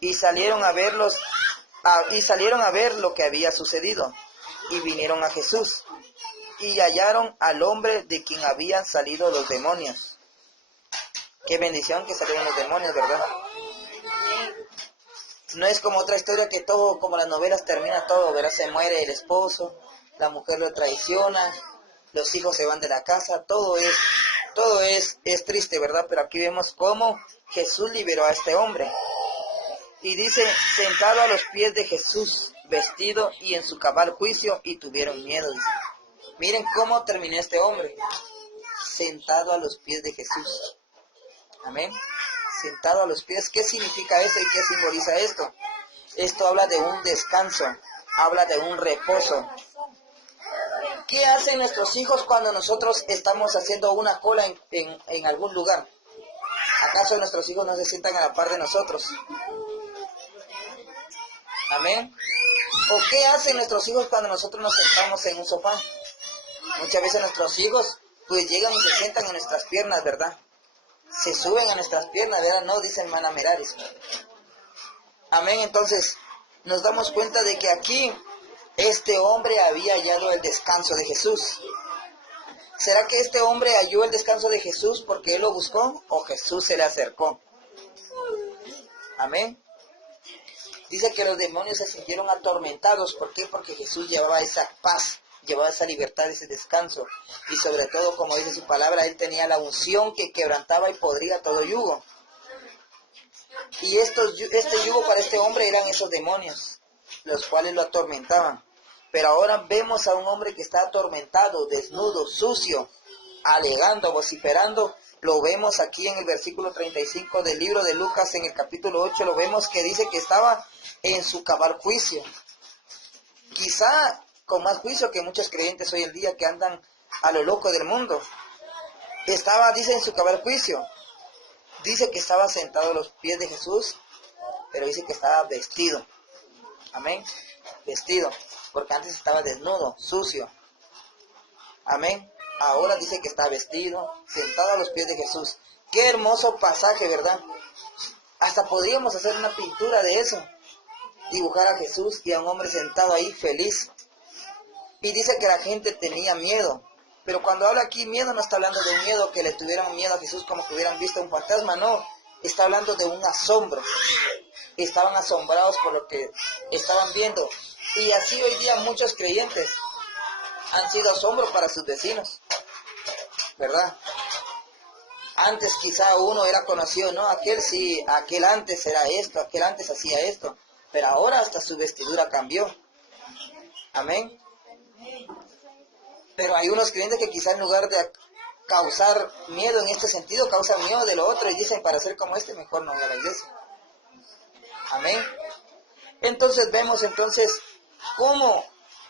y salieron a ver lo que había sucedido, y vinieron a Jesús, y hallaron al hombre de quien habían salido los demonios. Qué bendición que salieron los demonios, ¿verdad? No es como otra historia que todo, como las novelas, termina todo, ¿verdad? Se muere el esposo, la mujer lo traiciona, los hijos se van de la casa, todo es triste, ¿verdad? Pero aquí vemos cómo Jesús liberó a este hombre. Y dice, sentado a los pies de Jesús, vestido y en su cabal juicio, y tuvieron miedo. Dice. Miren cómo terminó este hombre, sentado a los pies de Jesús. Amén. Sentado a los pies. ¿Qué significa esto y qué simboliza esto? Esto habla de un descanso, habla de un reposo. ¿Qué hacen nuestros hijos cuando nosotros estamos haciendo una cola en algún lugar? ¿Acaso nuestros hijos no se sientan a la par de nosotros? Amén. ¿O qué hacen nuestros hijos cuando nosotros nos sentamos en un sofá? Muchas veces nuestros hijos pues llegan y se sientan en nuestras piernas, ¿verdad? Se suben a nuestras piernas, ¿verdad? No, dice hermana Meraris. Amén. Entonces nos damos cuenta de que aquí este hombre había hallado el descanso de Jesús. ¿Será que este hombre halló el descanso de Jesús porque él lo buscó o Jesús se le acercó? Amén. Dice que los demonios se sintieron atormentados. ¿Por qué? Porque Jesús llevaba esa paz, llevaba esa libertad, ese descanso. Y sobre todo, como dice su palabra, Él tenía la unción que quebrantaba y podría todo yugo. Y este yugo para este hombre eran esos demonios, los cuales lo atormentaban. Pero ahora vemos a un hombre que está atormentado, desnudo, sucio, alegando, vociferando. Lo vemos aquí en el versículo 35 del libro de Lucas, en el capítulo 8, lo vemos que dice que estaba en su cabal juicio. Quizá con más juicio que muchos creyentes hoy en día que andan a lo loco del mundo. Estaba, dice, en su cabal juicio. Dice que estaba sentado a los pies de Jesús, pero dice que estaba vestido. Amén. Vestido, porque antes estaba desnudo, sucio. Amén. Ahora dice que está vestido, sentado a los pies de Jesús. Qué hermoso pasaje, ¿verdad? Hasta podríamos hacer una pintura de eso. Dibujar a Jesús y a un hombre sentado ahí feliz. Y dice que la gente tenía miedo. Pero cuando habla aquí miedo, no está hablando de un miedo que le tuvieran miedo a Jesús como que hubieran visto un fantasma, no. Está hablando de un asombro. Estaban asombrados por lo que estaban viendo. Y así hoy día muchos creyentes han sido asombro para sus vecinos, ¿verdad? Antes quizá uno era conocido, no, aquel sí, aquel antes era esto, aquel antes hacía esto, pero ahora hasta su vestidura cambió. Amén. Pero hay unos creyentes que quizá en lugar de causar miedo en este sentido, causan miedo de lo otro y dicen, para ser como este, mejor no voy a la iglesia. Amén. Entonces vemos cómo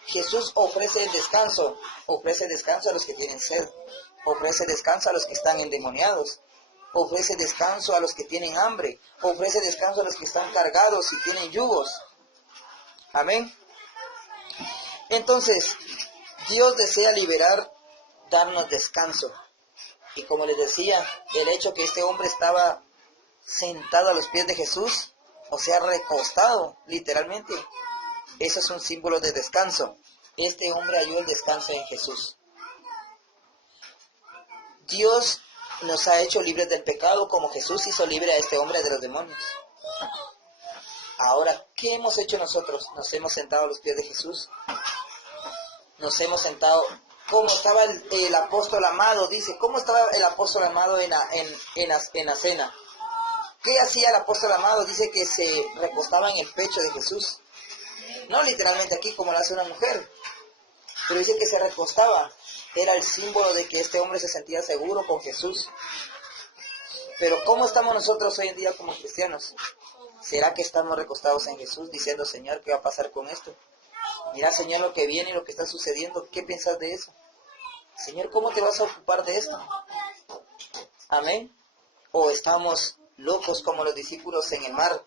Jesús ofrece descanso a los que tienen sed, ofrece descanso a los que están endemoniados, ofrece descanso a los que tienen hambre, ofrece descanso a los que están cargados y tienen yugos. Amén. Entonces, Dios desea darnos descanso. Y como les decía, el hecho que este hombre estaba sentado a los pies de Jesús, o sea, recostado, literalmente, eso es un símbolo de descanso. Este hombre halló el descanso en Jesús. Dios nos ha hecho libres del pecado como Jesús hizo libre a este hombre de los demonios. Ahora, ¿qué hemos hecho nosotros? Nos hemos sentado a los pies de Jesús. Nos hemos sentado, como estaba el apóstol amado, dice, ¿cómo estaba el apóstol amado en la cena? ¿Qué hacía el apóstol amado? Dice que se recostaba en el pecho de Jesús. No literalmente aquí como lo hace una mujer, pero dice que se recostaba. Era el símbolo de que este hombre se sentía seguro con Jesús. Pero ¿cómo estamos nosotros hoy en día como cristianos? ¿Será que estamos recostados en Jesús diciendo, Señor, ¿qué va a pasar con esto? Mira, Señor, lo que viene y lo que está sucediendo, ¿qué piensas de eso? Señor, ¿cómo te vas a ocupar de esto? Amén. ¿O estamos locos como los discípulos en el mar,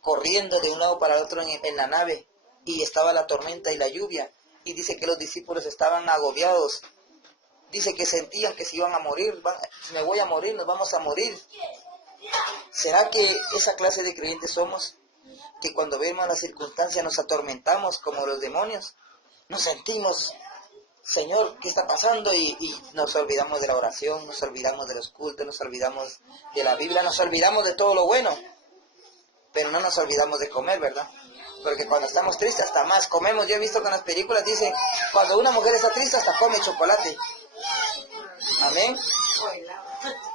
corriendo de un lado para el otro en la nave, y estaba la tormenta y la lluvia, y dice que los discípulos estaban agobiados, dice que sentían que se iban a morir, me voy a morir, nos vamos a morir? ¿Será que esa clase de creyentes somos? Que cuando vemos las circunstancias nos atormentamos como los demonios, nos sentimos, Señor, ¿qué está pasando? Y nos olvidamos de la oración, nos olvidamos de los cultos, nos olvidamos de la Biblia, nos olvidamos de todo lo bueno, pero no nos olvidamos de comer, ¿verdad? Porque cuando estamos tristes hasta más comemos. Yo he visto que en las películas dicen, cuando una mujer está triste hasta come chocolate. Amén.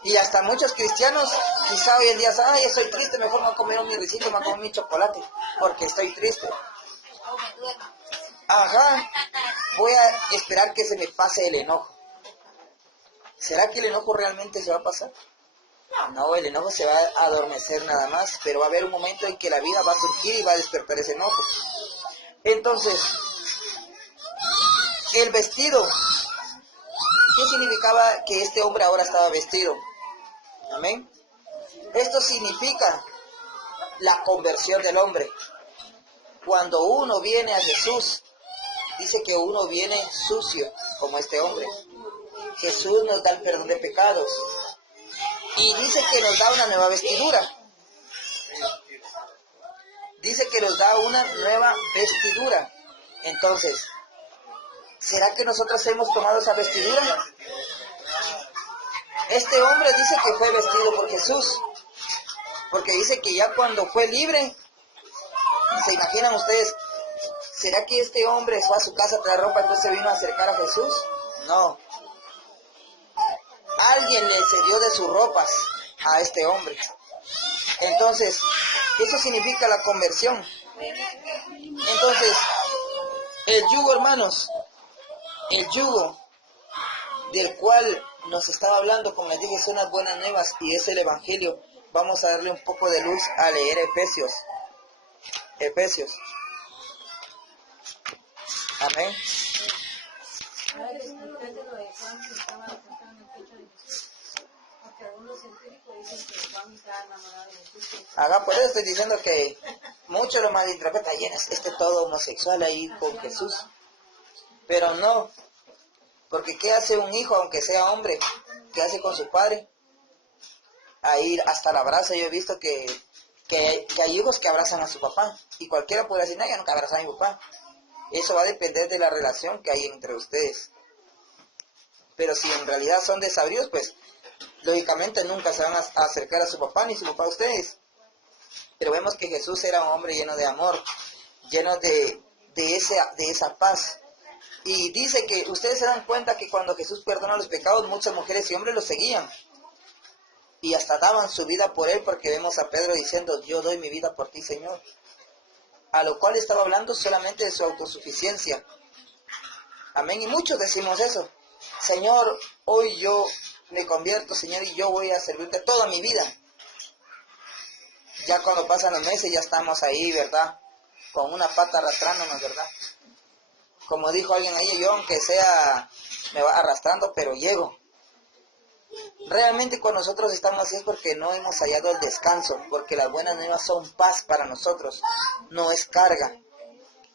Y hasta muchos cristianos quizá hoy en día, ay, estoy triste, mejor me voy a comer mi risito, me voy a comer mi chocolate, porque estoy triste. Ajá, voy a esperar que se me pase el enojo. ¿Será que el enojo realmente se va a pasar? No, el enojo se va a adormecer nada más, pero va a haber un momento en que la vida va a surgir y va a despertar ese enojo. Entonces, el vestido, ¿qué significaba que este hombre ahora estaba vestido? Amén. Esto significa la conversión del hombre. Cuando uno viene a Jesús, dice que uno viene sucio, como este hombre. Jesús nos da el perdón de pecados. Y dice que nos da una nueva vestidura. Dice que nos da una nueva vestidura. Entonces, ¿será que nosotros hemos tomado esa vestidura? Este hombre dice que fue vestido por Jesús. Porque dice que ya cuando fue libre, ¿se imaginan ustedes? ¿Será que este hombre fue a su casa a traer ropa, entonces se vino a acercar a Jesús? No. Alguien le cedió de sus ropas a este hombre. Entonces, eso significa la conversión. Entonces, el yugo, hermanos, el yugo del cual nos estaba hablando, como les dije, son las buenas nuevas y es el Evangelio. Vamos a darle un poco de luz a leer Efesios. Efesios. Amén. Acá por eso estoy diciendo que muchos lo malinterpretan, y este todo homosexual ahí con Jesús. Pero no, porque ¿qué hace un hijo, aunque sea hombre? ¿Qué hace con su padre? Ahí hasta la abraza. Yo he visto que hay hijos que abrazan a su papá, y cualquiera puede decir, no, yo nunca abrazaba a mi papá. Eso va a depender de la relación que hay entre ustedes. Pero si en realidad son desabridos, pues lógicamente nunca se van a acercar a su papá ni su papá a ustedes. Pero vemos que Jesús era un hombre lleno de amor, lleno de esa paz. Y dice que ustedes se dan cuenta que cuando Jesús perdona los pecados, muchas mujeres y hombres lo seguían. Y hasta daban su vida por él, porque vemos a Pedro diciendo, yo doy mi vida por ti, Señor. A lo cual estaba hablando solamente de su autosuficiencia. Amén. Y muchos decimos eso. Señor, hoy yo me convierto, Señor, y yo voy a servirte toda mi vida. Ya cuando pasan los meses ya estamos ahí, ¿verdad? Con una pata arrastrándonos, ¿verdad? Como dijo alguien ahí, yo aunque sea, me va arrastrando, pero llego. Realmente cuando nosotros estamos así es porque no hemos hallado el descanso, porque las buenas nuevas son paz para nosotros, no es carga.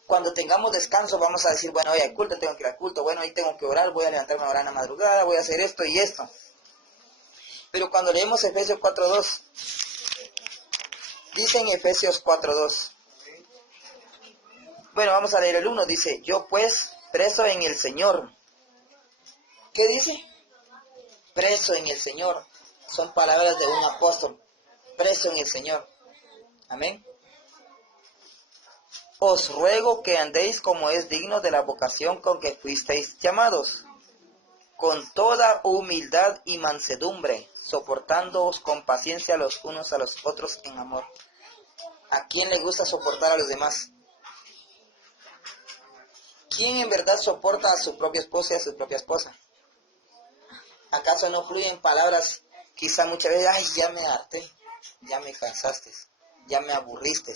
Cuando tengamos descanso vamos a decir, bueno, hoy hay culto, tengo que ir al culto, bueno, hoy tengo que orar, voy a levantarme a orar en la madrugada, voy a hacer esto y esto. Pero cuando leemos Efesios 4.2, dice en Efesios 4.2, bueno, vamos a leer el 1, dice, yo pues, preso en el Señor. ¿Qué dice? Preso en el Señor. Son palabras de un apóstol. Preso en el Señor. Amén. Os ruego que andéis como es digno de la vocación con que fuisteis llamados, con toda humildad y mansedumbre, soportándoos con paciencia los unos a los otros en amor. ¿A quién le gusta soportar a los demás? ¿Quién en verdad soporta a su propia esposa y a su propia esposa? ¿Acaso no fluyen palabras, quizá muchas veces, ay, ya me harté, ya me cansaste, ya me aburriste?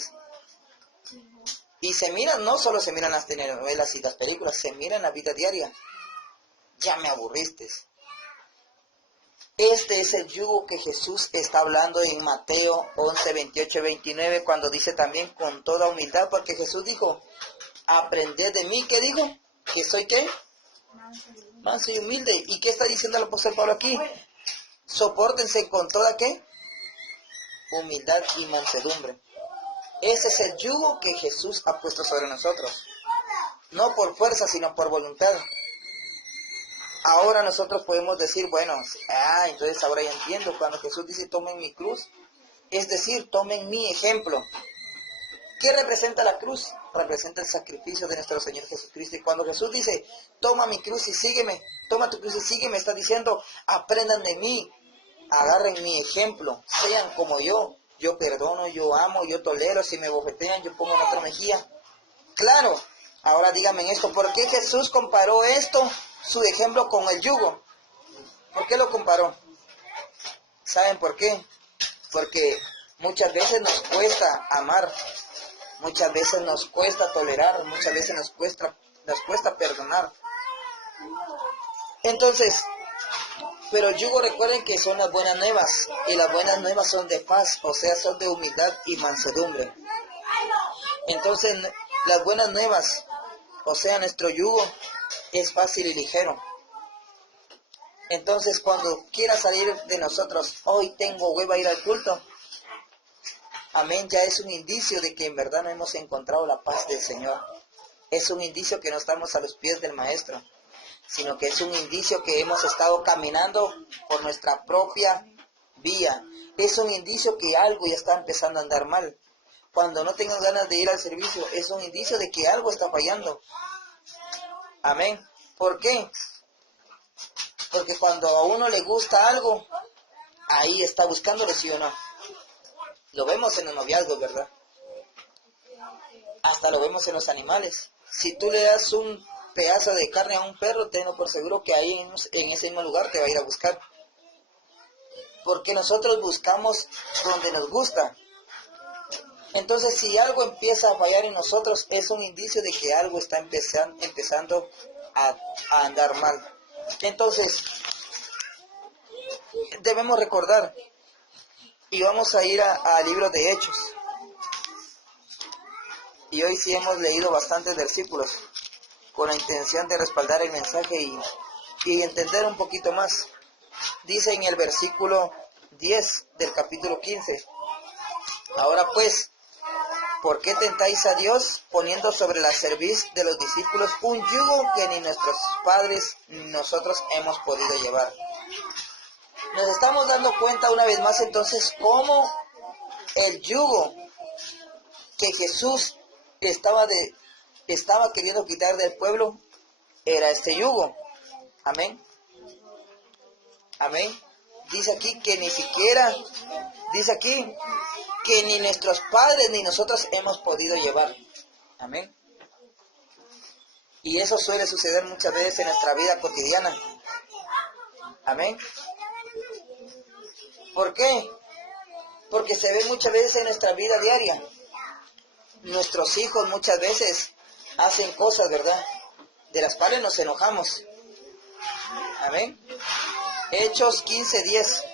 Y se miran, no solo se miran las telenovelas y las películas, se miran la vida diaria. Ya me aburriste. Este es el yugo que Jesús está hablando en Mateo 11, 28, 29, cuando dice también con toda humildad, porque Jesús dijo, aprended de mí, ¿qué dijo? ¿Que soy qué? Manso y humilde. ¿Y qué está diciendo el apóstol Pablo aquí? Sopórtense con toda ¿qué? Humildad y mansedumbre. Ese es el yugo que Jesús ha puesto sobre nosotros. No por fuerza, sino por voluntad. Ahora nosotros podemos decir, bueno, entonces ahora ya entiendo. Cuando Jesús dice, tomen mi cruz, es decir, tomen mi ejemplo. ¿Qué representa la cruz? Representa el sacrificio de nuestro Señor Jesucristo. Y cuando Jesús dice, toma mi cruz y sígueme, toma tu cruz y sígueme, está diciendo, aprendan de mí, agarren mi ejemplo, sean como yo. Yo perdono, yo amo, yo tolero, si me bofetean, yo pongo en otra mejilla. Claro, ahora díganme en esto, ¿por qué Jesús comparó esto, su ejemplo, con el yugo? ¿Por qué lo comparó? ¿Saben por qué? Porque muchas veces nos cuesta amar, muchas veces nos cuesta tolerar, muchas veces nos cuesta perdonar. Entonces, pero el yugo, recuerden que son las buenas nuevas, y las buenas nuevas son de paz, o sea, son de humildad y mansedumbre. Entonces, las buenas nuevas, o sea, nuestro yugo, es fácil y ligero. Entonces, cuando quiera salir de nosotros, hoy tengo hueva a ir al culto, amén, ya es un indicio de que en verdad no hemos encontrado la paz del Señor. Es un indicio que no estamos a los pies del Maestro, sino que es un indicio que hemos estado caminando por nuestra propia vía. Es un indicio que algo ya está empezando a andar mal. cuando no tengan ganas de ir al servicio, es un indicio de que algo está fallando. Amén. ¿Por qué? Porque cuando a uno le gusta algo, ahí está buscándolo, ¿sí o no? Lo vemos en los noviazgos, ¿verdad? Hasta lo vemos en los animales. Si tú le das un pedazo de carne a un perro, tenlo por seguro que ahí en ese mismo lugar te va a ir a buscar. Porque nosotros buscamos donde nos gusta. Entonces, si algo empieza a fallar en nosotros, es un indicio de que algo está empezando a andar mal. Entonces, debemos recordar, y vamos a ir al libro de Hechos. Y hoy sí hemos leído bastantes versículos con la intención de respaldar el mensaje y entender un poquito más. Dice en el versículo 10 del capítulo 15, ahora pues, ¿por qué tentáis a Dios poniendo sobre la cerviz de los discípulos un yugo que ni nuestros padres ni nosotros hemos podido llevar? Nos estamos dando cuenta una vez más entonces cómo el yugo que Jesús estaba queriendo quitar del pueblo era este yugo. Amén. Amén. Dice aquí que ni nuestros padres ni nosotros hemos podido llevar. Amén. Y eso suele suceder muchas veces en nuestra vida cotidiana. Amén. ¿Por qué? Porque se ve muchas veces en nuestra vida diaria. Nuestros hijos muchas veces hacen cosas, ¿verdad?, de las cuales nos enojamos. Amén. Hechos 15:10.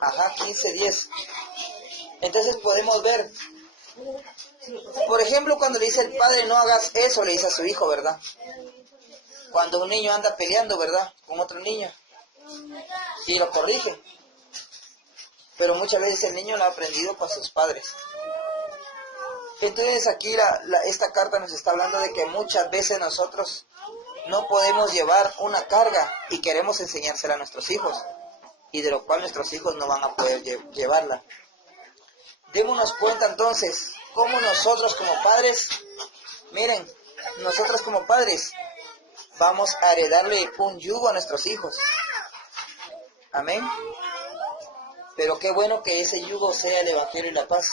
Ajá, 15:10. Entonces podemos ver, por ejemplo, cuando le dice el padre no hagas eso, le dice a su hijo, ¿verdad? Cuando un niño anda peleando, ¿verdad?, con otro niño y lo corrige. Pero muchas veces el niño lo ha aprendido con sus padres. Entonces aquí esta carta nos está hablando de que muchas veces nosotros no podemos llevar una carga y queremos enseñársela a nuestros hijos, y de lo cual nuestros hijos no van a poder llevarla. Démonos cuenta entonces cómo nosotros como padres, miren, nosotros como padres vamos a heredarle un yugo a nuestros hijos. Amén. Pero qué bueno que ese yugo sea el evangelio y la paz,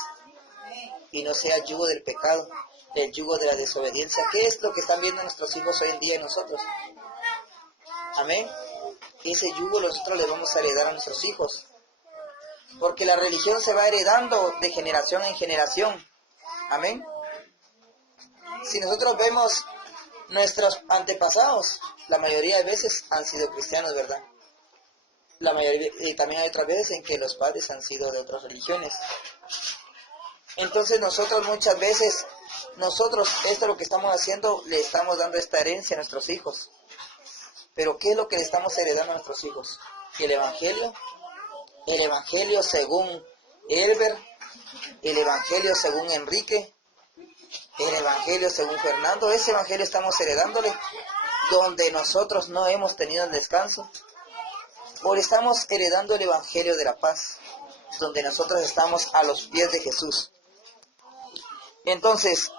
y no sea el yugo del pecado, el yugo de la desobediencia. ¿Qué es lo que están viendo nuestros hijos hoy en día en nosotros? Amén. Ese yugo nosotros le vamos a heredar a nuestros hijos, porque la religión se va heredando de generación en generación. Amén. Si nosotros vemos nuestros antepasados, la mayoría de veces han sido cristianos, ¿verdad? La mayoría, y también hay otras veces en que los padres han sido de otras religiones. Entonces nosotros muchas veces, esto es lo que estamos haciendo, le estamos dando esta herencia a nuestros hijos. Pero ¿qué es lo que le estamos heredando a nuestros hijos? El evangelio según Elber, el evangelio según Enrique, el evangelio según Fernando. Ese evangelio estamos heredándole, donde nosotros no hemos tenido el descanso. O le estamos heredando el evangelio de la paz, donde nosotros estamos a los pies de Jesús. Entonces,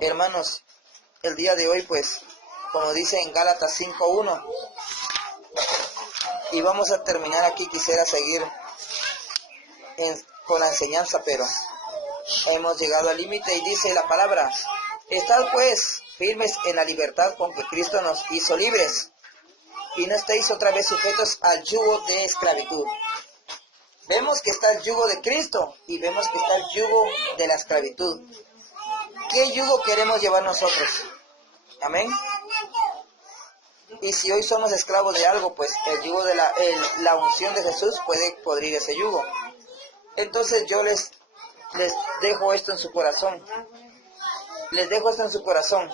hermanos, el día de hoy, pues, como dice en Gálatas 5:1, y vamos a terminar aquí, quisiera seguir con la enseñanza, pero hemos llegado al límite, y dice la palabra: estad pues firmes en la libertad con que Cristo nos hizo libres, y no estéis otra vez sujetos al yugo de esclavitud. Vemos que está el yugo de Cristo y vemos que está el yugo de la esclavitud. ¿Qué yugo queremos llevar nosotros? Amén. Y si hoy somos esclavos de algo, pues el yugo de la unción de Jesús puede podrir ese yugo. Entonces yo les dejo esto en su corazón. Les dejo esto en su corazón.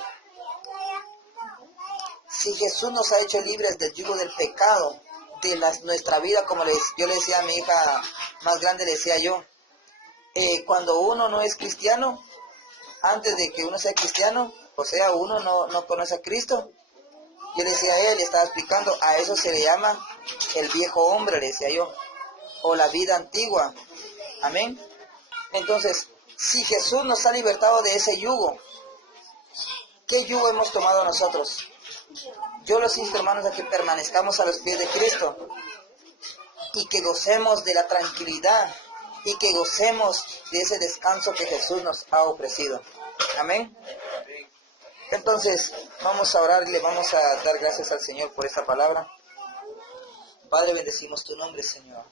Si Jesús nos ha hecho libres del yugo del pecado, de nuestra vida, como yo le decía a mi hija más grande, le decía yo, cuando uno no es cristiano, antes de que uno sea cristiano, o sea, uno no conoce a Cristo, yo le decía a él, le estaba explicando, a eso se le llama el viejo hombre, le decía yo, o la vida antigua. Amén. Entonces, si Jesús nos ha libertado de ese yugo, ¿qué yugo hemos tomado nosotros? Yo los insto, hermanos, a que permanezcamos a los pies de Cristo y que gocemos de la tranquilidad y que gocemos de ese descanso que Jesús nos ha ofrecido. Amén. Entonces, vamos a orar y le vamos a dar gracias al Señor por esta palabra. Padre, bendecimos tu nombre, Señor.